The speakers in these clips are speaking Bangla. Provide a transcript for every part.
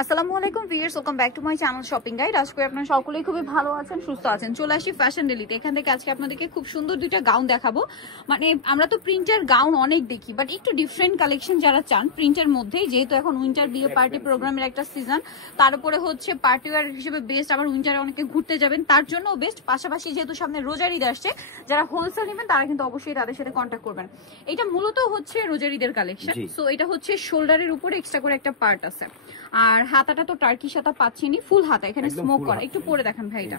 আসসালামু আলাইকুম viewers, welcome back to my channel shopping guide. আজকে আপনারা সকলেই খুবই ভালো আছেন, সুস্থ আছেন। চলে আসি ফ্যাশন ডেলিতে। এখান থেকে আজকে আপনাদেরকে খুব সুন্দর দুইটা গাউন দেখাবো। মানে আমরা তো প্রিন্টের গাউন অনেক দেখি, বাট একটু ডিফারেন্ট কালেকশন যারা চান প্রিন্টের মধ্যেই, যেহেতু এখন উইন্টার বিয়ে পার্টি প্রোগ্রামের একটা সিজন, তার উপরে হচ্ছে পার্টি ওয়্যার হিসেবে বেস্ট। আবার উইন্টারে অনেকে ঘুরতে যাবেন, তার জন্য বেস্ট। পাশাপাশি যেহেতু সামনে রোজার ঈদ আসছে, যারা হোলসেল নেবেন তারা কিন্তু অবশ্যই তাদের সাথে কন্ট্যাক্ট করবেন। এটা মূলত হচ্ছে রোজার ঈদের কালেকশন। সো এটা হচ্ছে শোল্ডারের উপরে এক্সট্রা করে একটা পার্ট আছে, আর হাতাটা তো টার্কি হাতা পাচ্ছেনি, ফুল হাতা, এখানে স্মোক করা। একটু পরে দেখেন ভাইটা,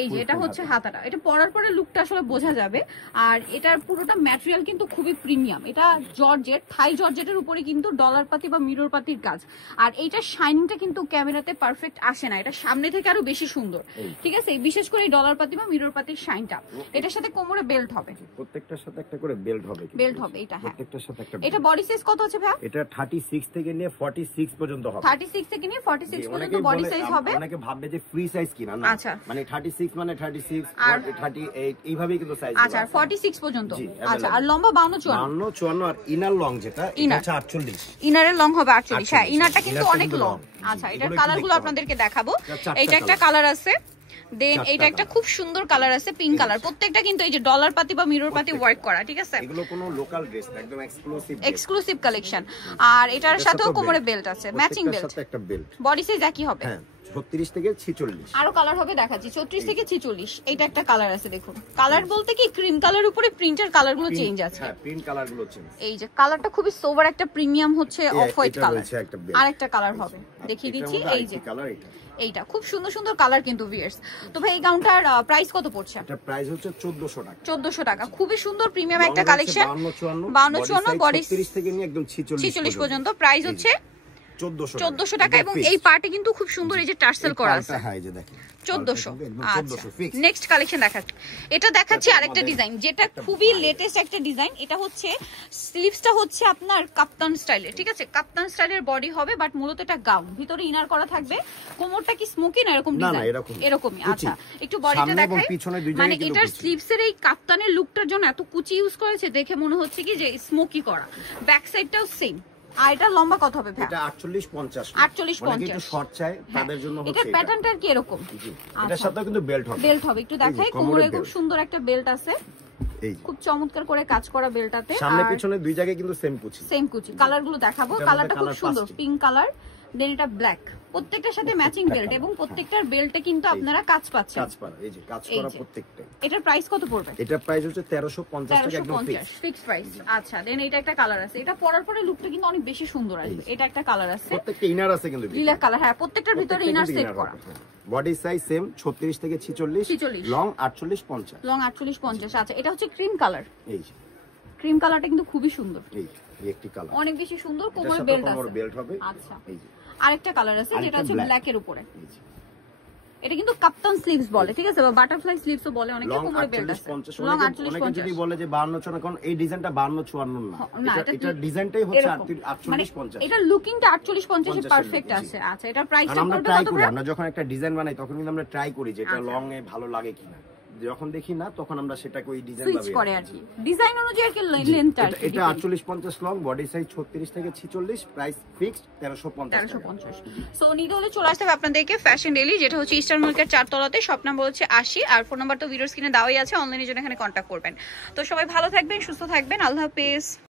এই যে এটা হচ্ছে হাতাটা। এটা পরার পরে লুকটা আসলে বোঝা যাবে। আর এটার পুরোটা ম্যাটেরিয়াল কিন্তু খুবই প্রিমিয়াম। এটা জর্জেট, থাই জর্জেটের উপরে কিন্তু ডলার পাতি বা মিরর পাতির কাজ। আর এইটার শাইনিংটা কিন্তু ক্যামেরাতে পারফেক্ট আসে না, এটা সামনে থেকে আরো বেশি সুন্দর। ঠিক আছে, বিশেষ করে এই ডলার পাতি বা মিরর পাতির শাইনটা। এটার সাথে কোমরে বেল্ট হবে, প্রত্যেকটার সাথে একটা করে বেল্ট হবে। বেল্ট হবে এটা, হ্যাঁ প্রত্যেকটার সাথে একটা। এটা বডি সাইজ কত আছে ভাই? এটা 36 থেকে নিয়ে 46 পর্যন্ত হবে। 36 থেকে নিয়ে 46 পর্যন্ত বডি সাইজ হবে। অনেকে ভাববে যে ফ্রি সাইজ কিনা, না, আচ্ছা, মানে 36 মানে 36 38 এইভাবেই কিন্তু সাইজ। আচ্ছা, 46 পর্যন্ত। আচ্ছা, আর লম্বা 52 54 আর ইনার লং যেটা, এটা হচ্ছে 48। ইনারের লং হবে 48। হ্যাঁ, ইনারটা কিন্তু অনেক লং। আচ্ছা, এটার কালারগুলো আপনাদেরকে দেখাবো। এইটা একটা কালার আছে, দেন এটা একটা খুব সুন্দর কালার আছে, পিঙ্ক কালার। প্রত্যেকটা কিন্তু এই যে ডলার পাতি বা মিরর পাতি ওয়ার্ক করা। ঠিক আছে, এগুলো কোনো লোকাল ড্রেস না, একদম এক্সক্লুসিভ কালেকশন। আর এটার সাথেও কোমরে বেল্ট আছে, ম্যাচিং বেল্ট, সাথে একটা বেল্ট। বডি সাইজ একই হবে। হ্যাঁ, 36 থেকে 46। আরো কালার হবে, দেখাচ্ছি। 34 থেকে 46। এটা একটা কালার আছে, দেখুন। কালার বলতে কি ক্রিম কালার উপরে প্রিন্টের কালারগুলো চেঞ্জ আছে। হ্যাঁ, প্রিন্ট কালারগুলো চেঞ্জ। এই যে কালারটা খুবই সোবার একটা প্রিমিয়াম হচ্ছে অফ হোয়াইট কালার। আরেকটা কালার হবে, দেখিয়ে দিচ্ছি। এই যে কালার, এইটা খুব সুন্দর সুন্দর কালার কিন্তু ভিউয়ার্স। তো ভাই এই গাউনটার প্রাইস কত পড়ছে? এটা প্রাইস হচ্ছে 1400 টাকা। 1400 টাকা। খুবই সুন্দর প্রিমিয়াম একটা কালেকশন। 52 বডি 30 থেকে নিয়ে একদম 46 পর্যন্ত। প্রাইস হচ্ছে 1400 টাকা। এবং এই পার্টে কিন্তু খুব সুন্দর এই যে টার্সেল করা আছে। হ্যাঁ, এই যে দেখেন 1400। আচ্ছা, নেক্সট কালেকশন দেখাচ্ছি। এটা দেখাচ্ছি আরেকটা ডিজাইন, যেটা খুবই লেটেস্ট একটা ডিজাইন। এটা হচ্ছে স্লিভসটা হচ্ছে আপনার কাপ্তান স্টাইলের। ঠিক আছে, কাপ্তান স্টাইলের বডি হবে, বাট মূলত এটা গাউন, ভিতরে ইনার করা থাকবে। কোমরটা কি স্মোকি না এরকম ডিজাইন? এরকমই। আচ্ছা, একটু বডিটা দেখাই। মানে এটার স্লিভসের এই কাপ্তানের লুকটার জন্য এত কুচি ইউজ করেছে, দেখে মনে হচ্ছে কি যে স্মোকি করা। ব্যাক সাইডটাও সেম। আর এটা লম্বা কত হবে ভাই? এটা 48-50। 48-50 একটু শর্ট চাই তাদের জন্য হচ্ছে এটা। প্যাটার্নটা কি এরকম? এটার সাথে কিন্তু বেল্ট হবে। বেল্ট হবে, একটু দেখাই। কোমরে খুব সুন্দর একটা বেল্ট আছে, এই খুব চমৎকার করে কাজ করা বেল্টটাতে। সামনে পিছনে দুই জায়গায় কিন্তু সেম কুচি। কালারগুলো দেখাবো। কালারটা খুব সুন্দর, পিঙ্ক কালার, দেন এটা ব্ল্যাক। প্রত্যেকটার সাথে ম্যাচিং বেল্ট, এবং প্রত্যেকটার বেল্টে কিন্তু আপনারা কাজ পাচ্ছেন। কাজ করা, এই যে কাজ করা প্রত্যেকটা। এটার প্রাইস কত পড়বে? এটার প্রাইস হচ্ছে 1350 টাকা, একদম ফিক্সড প্রাইস। আচ্ছা, দেন এটা একটা কালার আছে। এটা পরার পরে লুকটা কিন্তু অনেক বেশি সুন্দর আসবে। এটা একটা কালার আছে, প্রত্যেকটা ইনার আছে কিন্তু লিলাক কালার। হ্যাঁ, প্রত্যেকটার ভিতরে ইনার সেট করা। বডি সাইজ সেম 36 থেকে 46, লং 48-50। লং 48-50। আচ্ছা, এটা হচ্ছে ক্রিম কালার। এই যে ক্রিম কালারটা কিন্তু খুবই সুন্দর, এই একটি কালার অনেক বেশি সুন্দর। কোমরে বেল্ট আছে, বেল্ট হবে। আচ্ছা, এই যে আরেকটা কালার আছে, যেটা হচ্ছে ব্ল্যাক এর উপরে। এটা কিন্তু কাপ্তান স্লিভস বলে, ঠিক আছে, বা বাটারফ্লাই স্লিভসও বলে অনেকে। কোমরে বেল্ট আছে, লং 48-50। যদি বলে যে 52-54, কারণ এই ডিজাইনটা 52-54 না, এটা ডিজাইনটাই হচ্ছে 48-50। এটা লুকিংটা 48-50 এর পারফেক্ট আছে। আচ্ছা, এটা প্রাইসটা আমরা ট্রাই করি। আমরা যখন একটা ডিজাইন বানাই তখন কিন্তু আমরা ট্রাই করি যে এটা লং এ ভালো লাগে কিনা। যখন দেখি না, তখন আমরা সেটাকে ওই ডিজাইন সুইচ করে আর কি, ডিজাইন অনুযায়ী আর কি লেন্থটা। এটা 48-50 লং, বডি সাইজ 36 থেকে 46, প্রাইস ফিক্সড 1350। সো নিতে হলে চলে আসতে হবে আপনাদেরকে ফ্যাশন ডেইলি, যেটা হচ্ছে ইস্টার্ন মার্কেট 4 তলাতে। শপ নাম্বার হচ্ছে 80, আর ফোন নাম্বার তো ভিডিওর স্ক্রিনে দেওয়াই আছে। অনলাইনে জন্য এখানে কন্ট্যাক্ট করবেন। তো সবাই ভালো থাকবেন, সুস্থ থাকবেন। আল্লাহ হাফেজ।